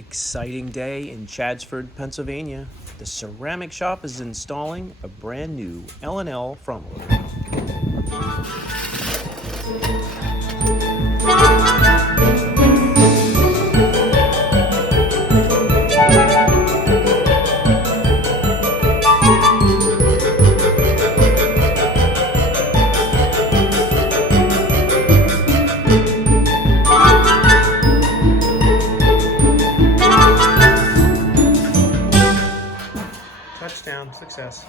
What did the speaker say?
Exciting day in Chadsford, Pennsylvania. The ceramic shop is installing a brand new L&L front loader. Touchdown, success.